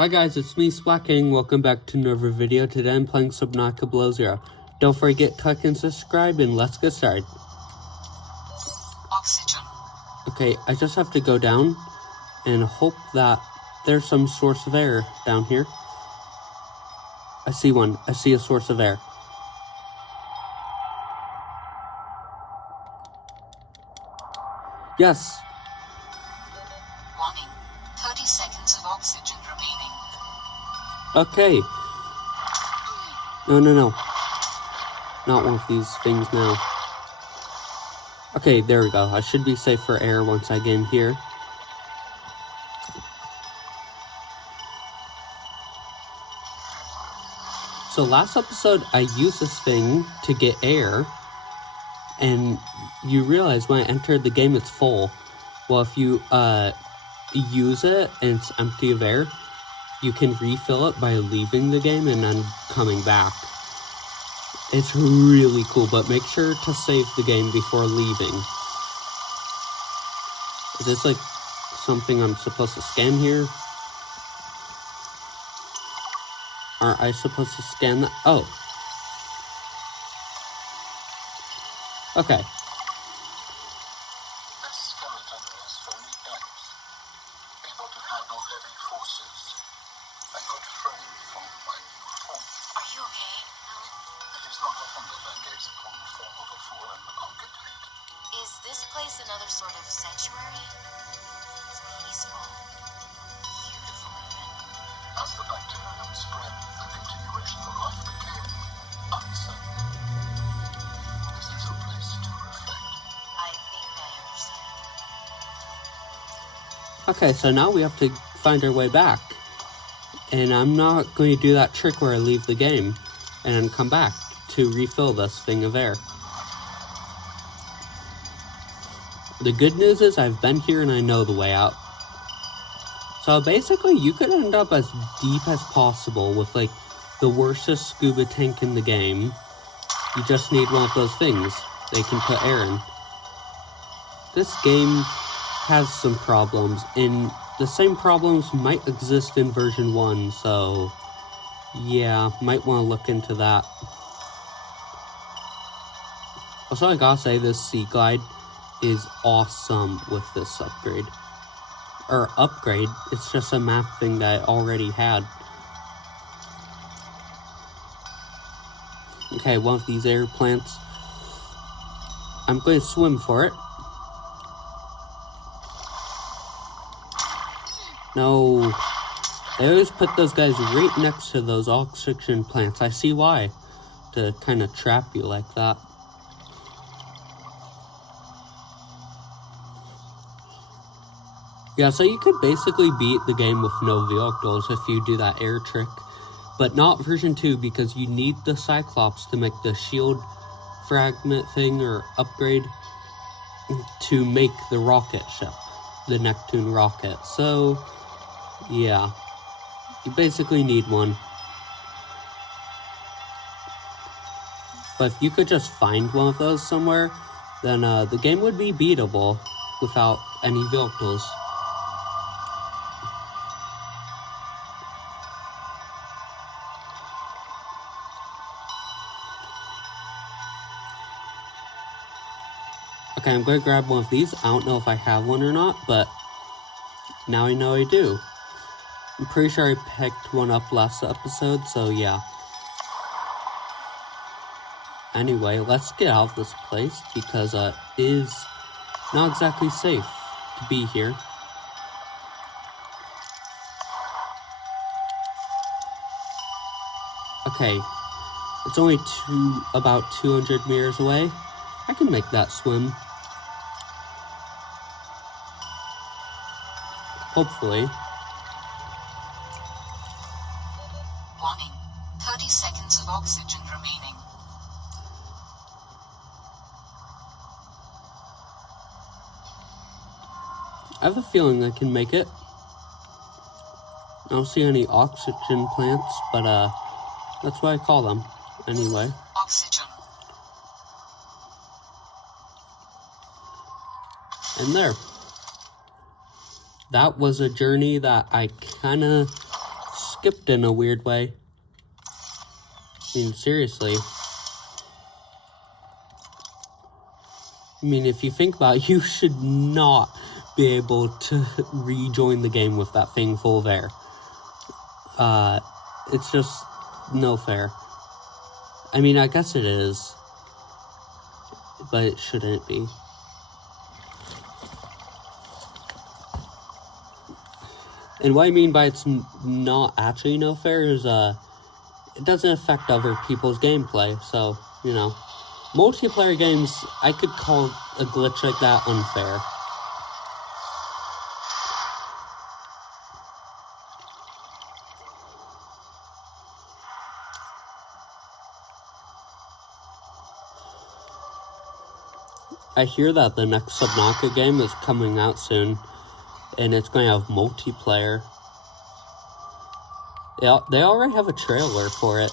Hi guys, it's me, Swacking. Welcome back to another video. Today I'm playing Subnautica Below Zero. Don't forget to like and subscribe, and let's get started. Oxygen. Okay, I just have to go down and hope that there's some source of air down here. I see one. I see a source of air. Yes. Warning. 30 seconds of oxygen remaining. Okay. No. Not one of these things now. Okay, there we go. I should be safe for air once I get in here. So last episode, I used this thing to get air, and you realize when I entered the game, it's full. Well, if you use it and it's empty of air, you can refill it by leaving the game and then coming back. It's really cool, but make sure to save the game before leaving. Is this like something I'm supposed to scan here? Aren't I supposed to scan that? Oh. Okay. This skeleton is very dense, able to handle heavy forces. A good friend from my new home. Are you okay, Alan? It is not often that I gaze upon the form of a fallen architect. Is this place another sort of sanctuary? It's peaceful. Beautiful even. As the bacterium spread, the continuation of life became uncertain. This is a place to reflect. I think I understand. Okay, so now we have to find our way back. And I'm not going to do that trick where I leave the game and then come back to refill this thing of air. The good news is I've been here and I know the way out. So basically you could end up as deep as possible with like the worstest scuba tank in the game. You just need one of those things they can put air in. This game has some problems, and the same problems might exist in version 1, so yeah, might want to look into that. Also, I gotta say, this Sea Glide is awesome with this upgrade. Or upgrade, it's just a map thing that I already had. Okay, one of these air plants. I'm going to swim for it. No. They always put those guys right next to those oxygen plants. I see why. To kind of trap you like that. Yeah, so you could basically beat the game with no vehicles if you do that air trick. But not version 2, because you need the Cyclops to make the shield fragment thing or upgrade to make the rocket ship. The Neptune rocket. So, yeah. You basically need one. But if you could just find one of those somewhere, then the game would be beatable without any vehicles. Okay, I'm going to grab one of these. I don't know if I have one or not, but now I know I do. I'm pretty sure I picked one up last episode, so yeah. Anyway, let's get out of this place, because it is not exactly safe to be here. Okay, it's only about 200 meters away. I can make that swim. Hopefully. Warning. 30 seconds of oxygen remaining. I have a feeling I can make it. I don't see any oxygen plants, but that's what I call them. Anyway. Oxygen. And there. That was a journey that I kind of skipped in a weird way. I mean, seriously. I mean, if you think about it, you should not be able to rejoin the game with that thing full of air. It's just no fair. I mean, I guess it is, but it shouldn't be. And what I mean by it's not actually no fair is, it doesn't affect other people's gameplay, so, you know. Multiplayer games, I could call a glitch like that unfair. I hear that the next Subnautica game is coming out soon, and it's going to have multiplayer. They already have a trailer for it.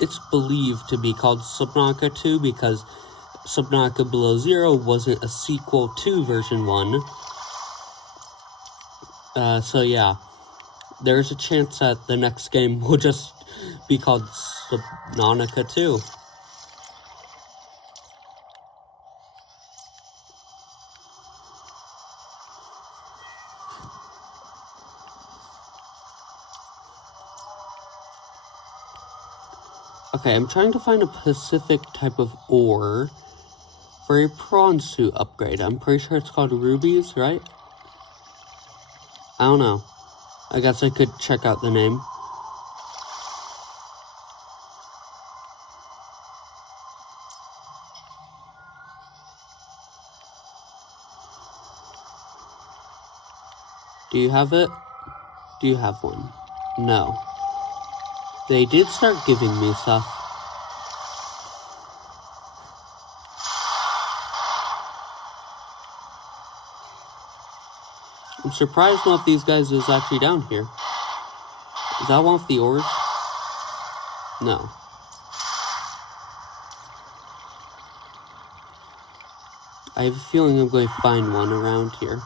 It's believed to be called Subnautica 2 because Subnautica Below Zero wasn't a sequel to version 1. So yeah, there's a chance that the next game will just be called Subnautica 2. Okay, I'm trying to find a specific type of ore for a prawn suit upgrade. I'm pretty sure it's called rubies, right? I don't know. I guess I could check out the name. Do you have it? Do you have one? No. They did start giving me stuff. I'm surprised one of these guys is actually down here. Is that one of the ores? No. I have a feeling I'm going to find one around here.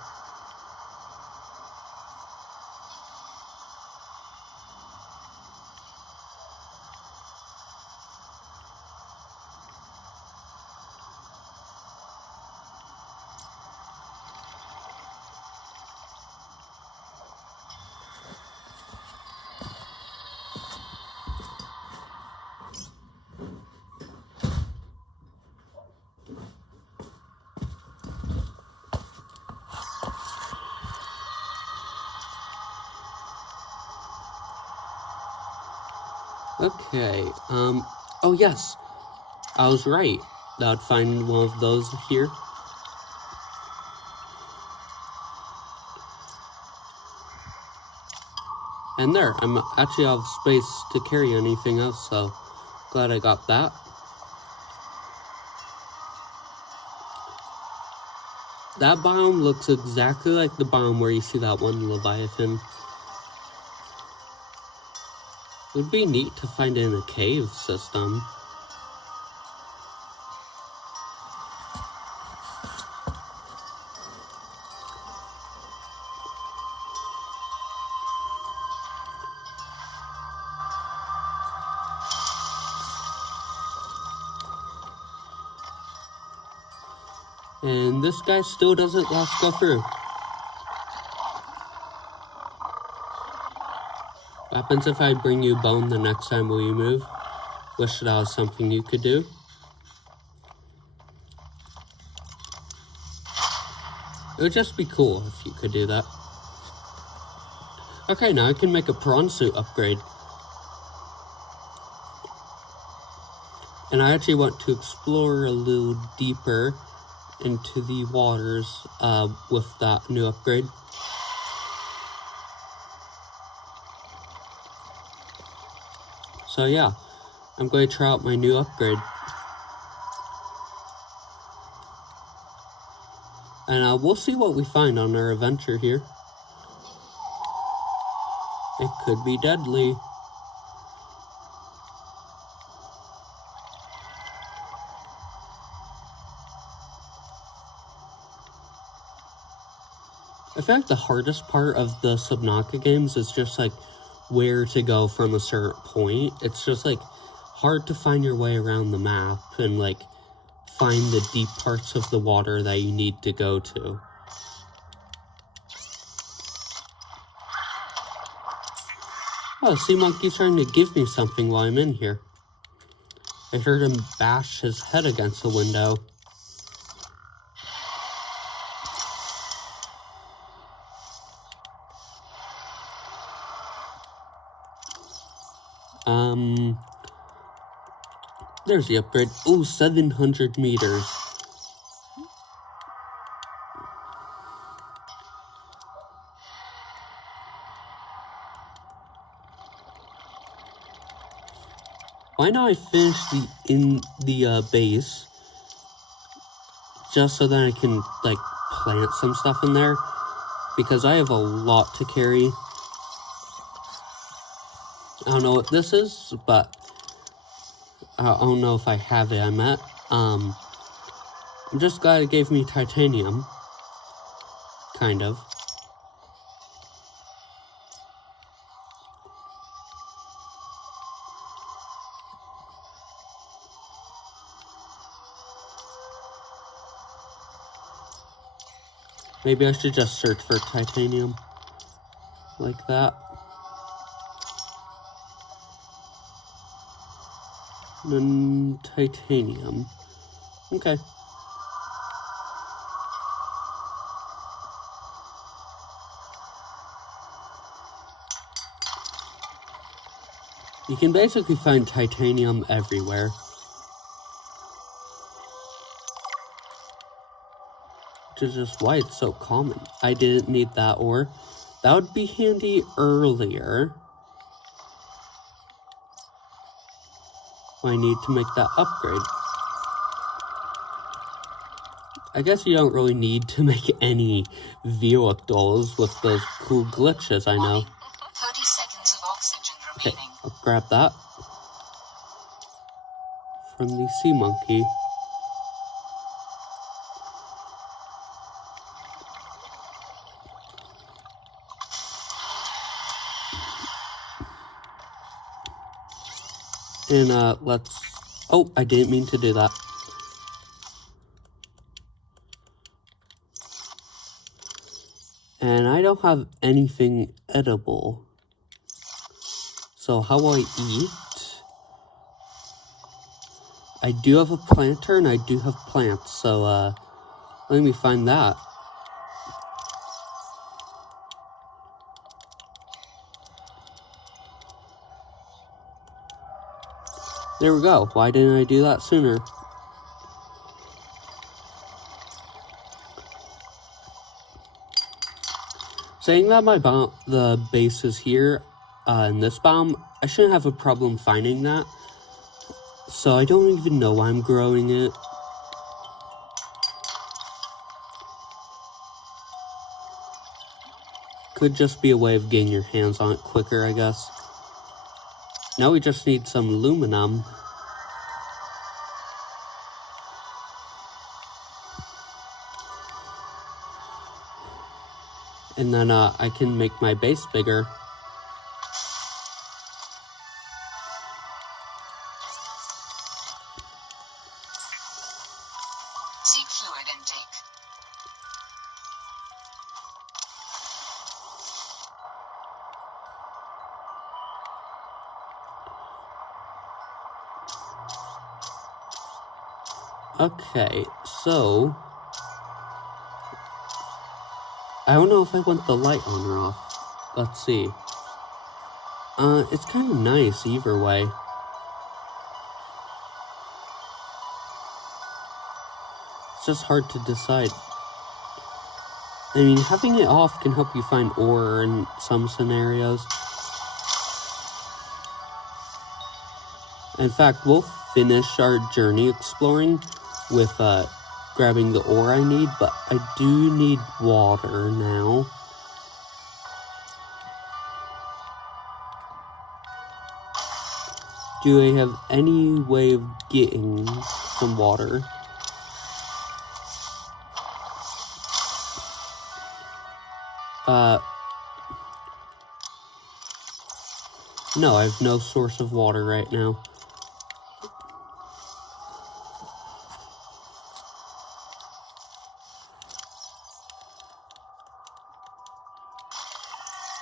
Okay, oh yes, I was right. I would find one of those here. And there, I'm actually out of space to carry anything else, so glad I got that. That biome looks exactly like the biome where you see that one Leviathan. It would be neat to find it in a cave system. And this guy still doesn't let us go through. What happens if I bring you bone the next time will you move? Wish that was something you could do. It would just be cool if you could do that. Okay, now I can make a prawn suit upgrade. And I actually want to explore a little deeper into the waters with that new upgrade. So yeah, I'm going to try out my new upgrade. And we'll see what we find on our adventure here. It could be deadly. I feel like the hardest part of the Subnautica games is just like where to go from a certain point. It's just like hard to find your way around the map and like find the deep parts of the water that you need to go to. Oh, the sea monkey's trying to give me something while I'm in here. I heard him bash his head against the window. There's the upgrade. Oh, 700 meters. Why not I finish the base just so that I can like plant some stuff in there, because I have a lot to carry. I don't know what this is, but I don't know if I have it. I'm just glad it gave me titanium, kind of. Maybe I should just search for titanium like that. And then titanium. Okay. You can basically find titanium everywhere. Which is just why it's so common. I didn't need that ore. That would be handy earlier. I need to make that upgrade. I guess you don't really need to make any vehicles with those cool glitches, I know. 30 seconds of oxygen Okay, remaining. I'll grab that from the sea monkey. And let's... Oh, I didn't mean to do that. And I don't have anything edible. So how will I eat? I do have a planter and I do have plants, so let me find that. There we go. Why didn't I do that sooner? Saying that the base is here in this biome, I shouldn't have a problem finding that. So I don't even know why I'm growing it. Could just be a way of getting your hands on it quicker, I guess. Now we just need some aluminum. And then I can make my base bigger. Seek fluid intake. Okay, so I don't know if I want the light on or off. Let's see. It's kind of nice either way. It's just hard to decide. I mean, having it off can help you find ore in some scenarios. In fact, we'll finish our journey exploring with grabbing the ore I need, but I do need water now. Do I have any way of getting some water? No, I have no source of water right now.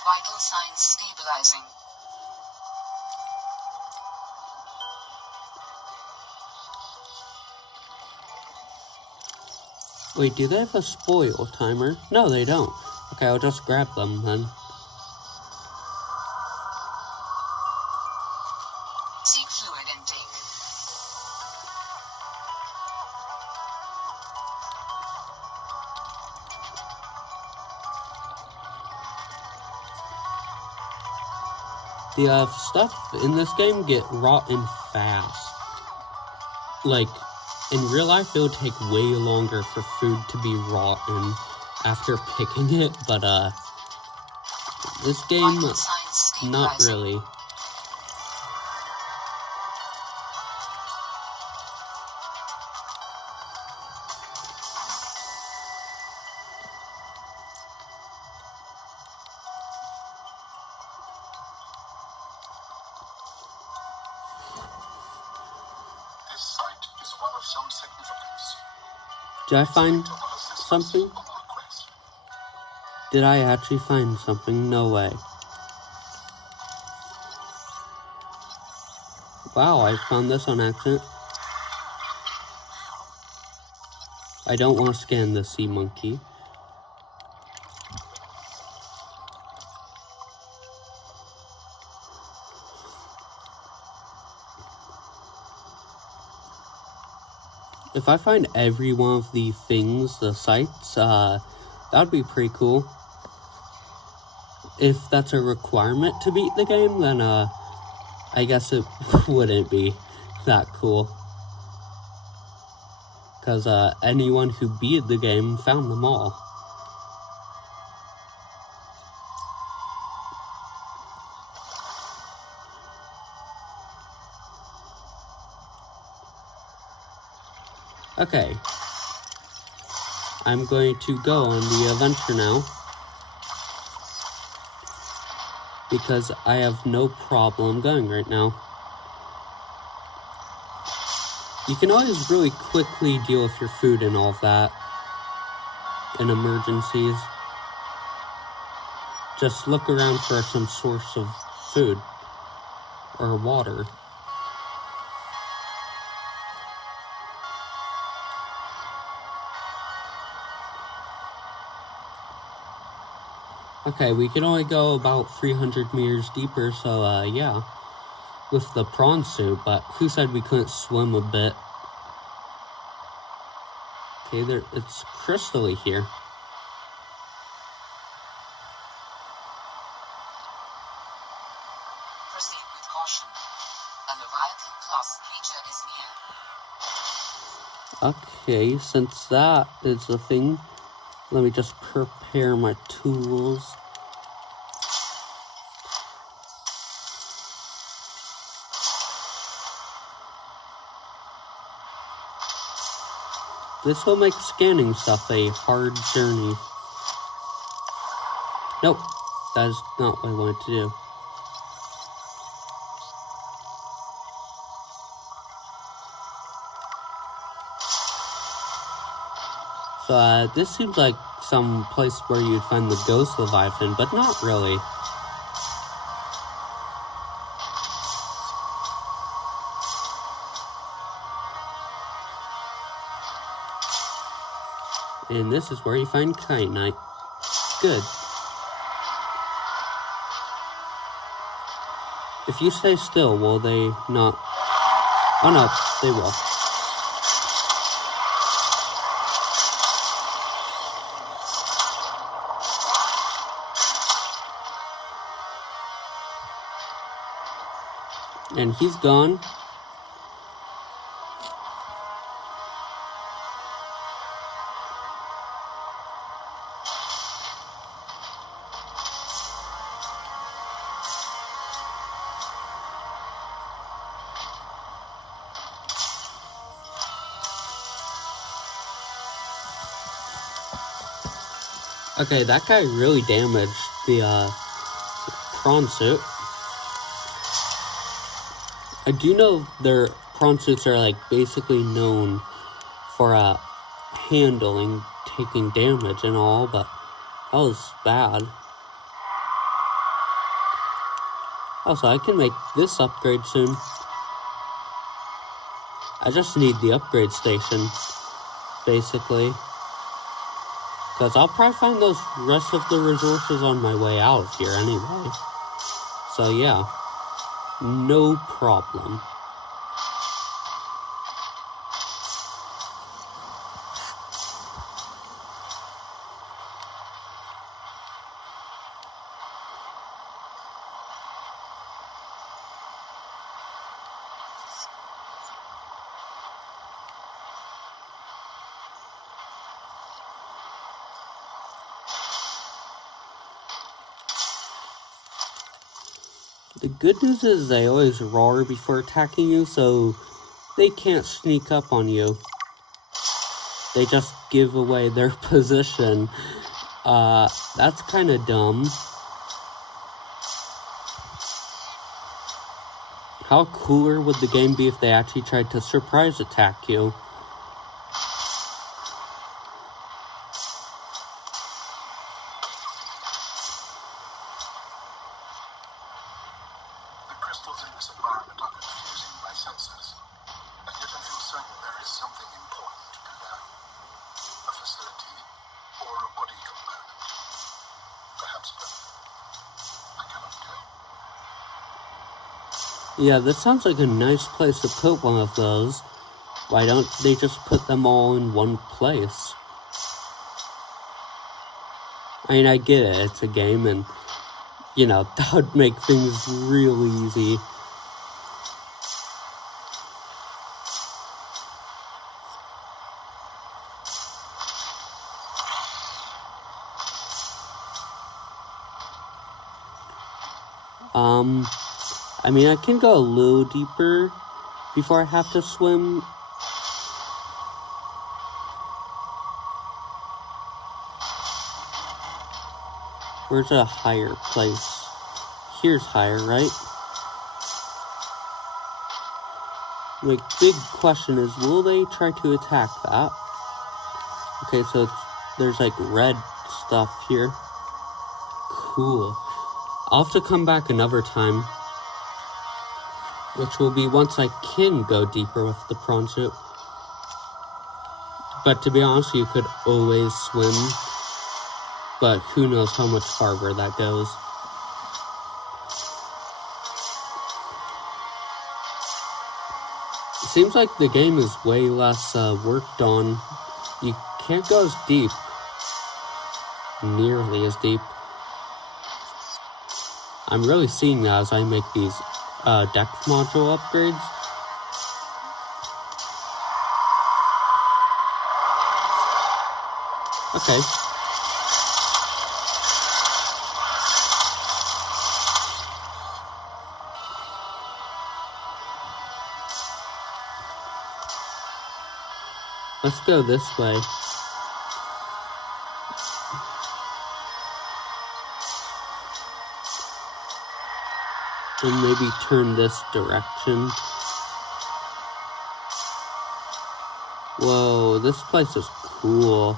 Vital signs stabilizing. Wait, do they have a spoil timer? No, they don't. Okay, I'll just grab them then. Seek fluid intake. The stuff in this game get rotten fast. Like, in real life, it would take way longer for food to be rotten after picking it, but this game, Vital signs not stabilizing. really. This site is one of some significance. Did I find Data will assist us something? on our quest. Did I actually find something? No way. Wow, I found this on accident. I don't want to scan the sea monkey. If I find every one of the things, the sites, that'd be pretty cool. If that's a requirement to beat the game, then I guess it wouldn't be that cool. Because anyone who beat the game found them all. Okay. I'm going to go on the adventure now. Because I have no problem going right now. You can always really quickly deal with your food and all of that in emergencies. Just look around for some source of food or water. Okay, we can only go about 300 meters deeper, so yeah, with the prawn suit, but who said we couldn't swim a bit? Okay, it's crystally here. Proceed with caution. A Leviathan Plus creature is near. Okay, since that is the thing, let me just prepare my tools. This will make scanning stuff a hard journey. Nope, that is not what I wanted to do. So, this seems like some place where you'd find the ghost Leviathan, but not really. And this is where you find Kyanite. Good. If you stay still, will they not? Oh no, they will. And he's gone. Okay, that guy really damaged the prawn suit. I do know their prawn suits are like basically known for handling, taking damage and all, but that was bad. Also, I can make this upgrade soon. I just need the upgrade station, basically. Because I'll probably find those rest of the resources on my way out of here anyway. So yeah, no problem. The good news is they always roar before attacking you, so they can't sneak up on you. They just give away their position. That's kind of dumb. How cooler would the game be if they actually tried to surprise attack you? The crystals in this environment are confusing my senses, and yet I feel certain there is something important to them. A facility or a body component. Perhaps both. I cannot tell. Yeah, this sounds like a nice place to put one of those. Why don't they just put them all in one place? I mean, I get it, it's a game, and, you know, that would make things real easy. I mean, I can go a little deeper before I have to swim. Where's a higher place? Here's higher, right? The big question is, will they try to attack that? Okay, so there's like red stuff here. Cool. I'll have to come back another time, which will be once I can go deeper with the prawn suit. But to be honest, you could always swim, but who knows how much farther that goes. It seems like the game is way less worked on. You can't go as deep, nearly as deep. I'm really seeing that as I make these deck module upgrades. Okay. Let's go this way. And maybe turn this direction. Whoa, this place is cool.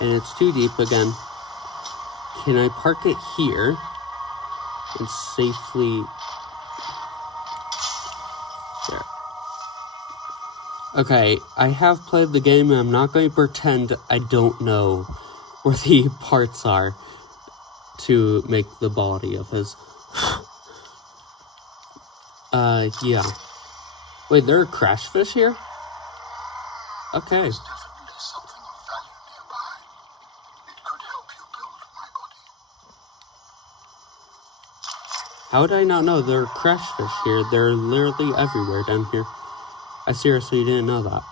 And it's too deep again. Can I park it here and safely... There. Okay, I have played the game and I'm not going to pretend I don't know where the parts are to make the body of his. Yeah. Wait, there are crash fish here? Okay. There's definitely something of value nearby. It could help you build my body. How would I not know there are crash fish here? They're literally everywhere down here. I seriously didn't know that.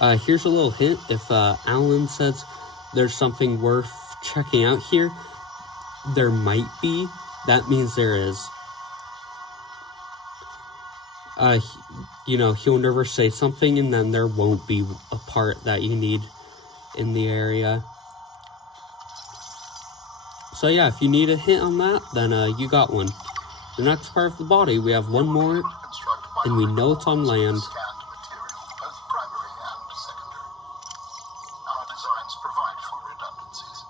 Here's a little hint. If Alan says there's something worth checking out here, there might be. That means there is. He'll never say something and then there won't be a part that you need in the area. So yeah, if you need a hint on that, then you got one. The next part of the body, we have one more, and we know it's on land. Our designs provide for redundancies.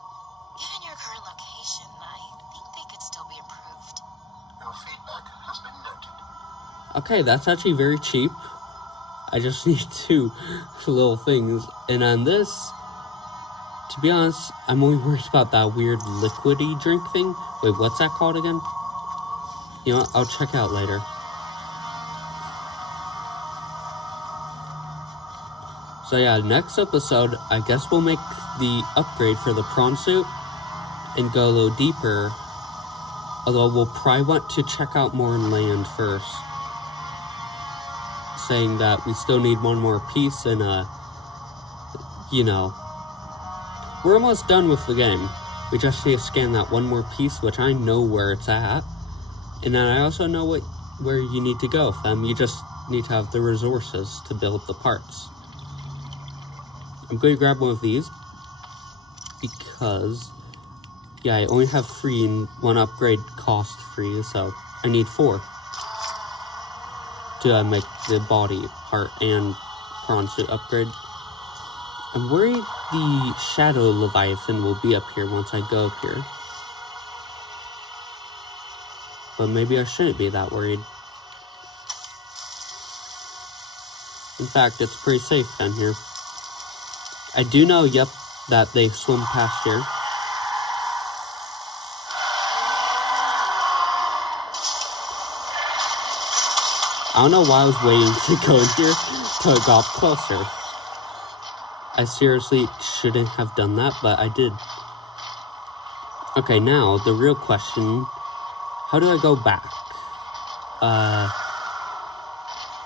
Given your current location, I think they could still be improved. Your feedback has been noted. Okay, that's actually very cheap. I just need 2 little things. And on this, to be honest, I'm only worried about that weird liquidy drink thing. Wait, what's that called again? You know what? I'll check out later. So yeah, next episode, I guess we'll make the upgrade for the prawn suit and go a little deeper. Although we'll probably want to check out more in land first. Saying that we still need one more piece and, we're almost done with the game. We just need to scan that one more piece, which I know where it's at. And then I also know where you need to go with them. You just need to have the resources to build the parts. I'm going to grab one of these because, yeah, I only have 3 and 1 upgrade cost free, so I need 4 to make the body part and prawn suit upgrade. I'm worried the Shadow Leviathan will be up here once I go up here. But maybe I shouldn't be that worried. In fact, it's pretty safe down here. I do know, yep, that they swim past here. I don't know why I was waiting to go in here till it got closer. I seriously shouldn't have done that, but I did. Okay, now, the real question, how do I go back?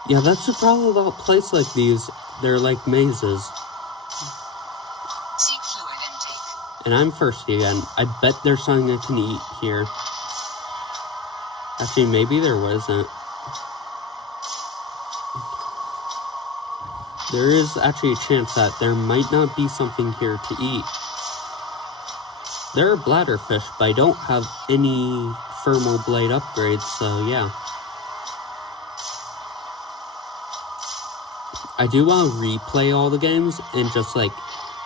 Yeah, that's the problem about places like these. They're like mazes. Seek fluid intake. And I'm thirsty again. I bet there's something I can eat here. Actually, maybe there wasn't. There is actually a chance that there might not be something here to eat. There are bladderfish, but I don't have any thermal blade upgrades, so yeah. I do want to replay all the games and just,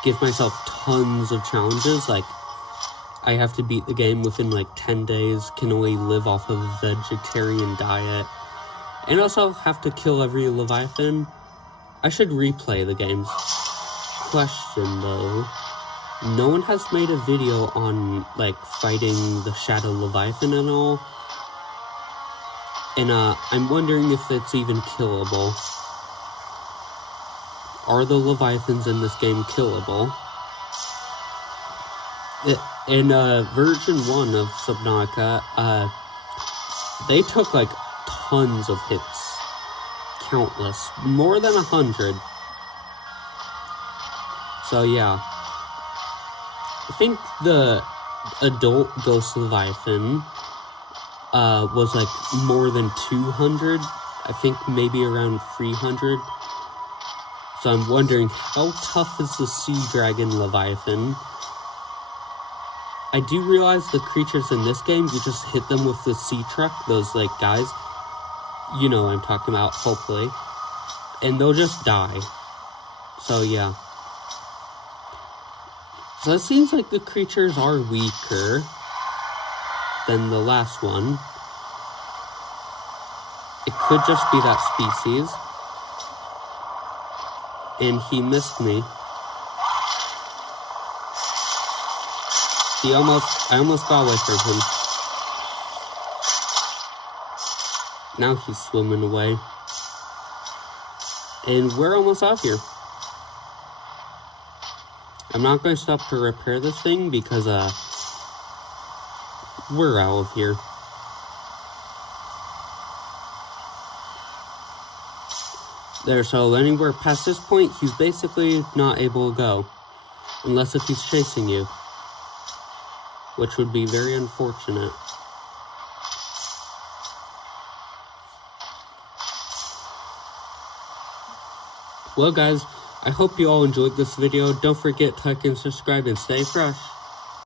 give myself tons of challenges. I have to beat the game within, 10 days, can only live off of a vegetarian diet, and also have to kill every Leviathan. I should replay the games. Question, though. No one has made a video on, fighting the Shadow Leviathan and all. And, I'm wondering if it's even killable. Are the Leviathans in this game killable? In, version 1 of Subnautica, they took, tons of hits. Countless. More than 100. So, yeah. I think the adult Ghost Leviathan was more than 200. I think maybe around 300. So I'm wondering, how tough is the Sea Dragon Leviathan? I do realize the creatures in this game, you just hit them with the sea truck, those guys. You know what I'm talking about, hopefully. And they'll just die. So yeah. So it seems like the creatures are weaker than the last one. It could just be that species. And he missed me. I almost got away from him. Now he's swimming away. And we're almost out here. I'm not going to stop to repair this thing because, we're out of here. there, so anywhere past this point, he's basically not able to go. Unless if he's chasing you. Which would be very unfortunate. Well guys, I hope you all enjoyed this video. Don't forget to like and subscribe and stay fresh.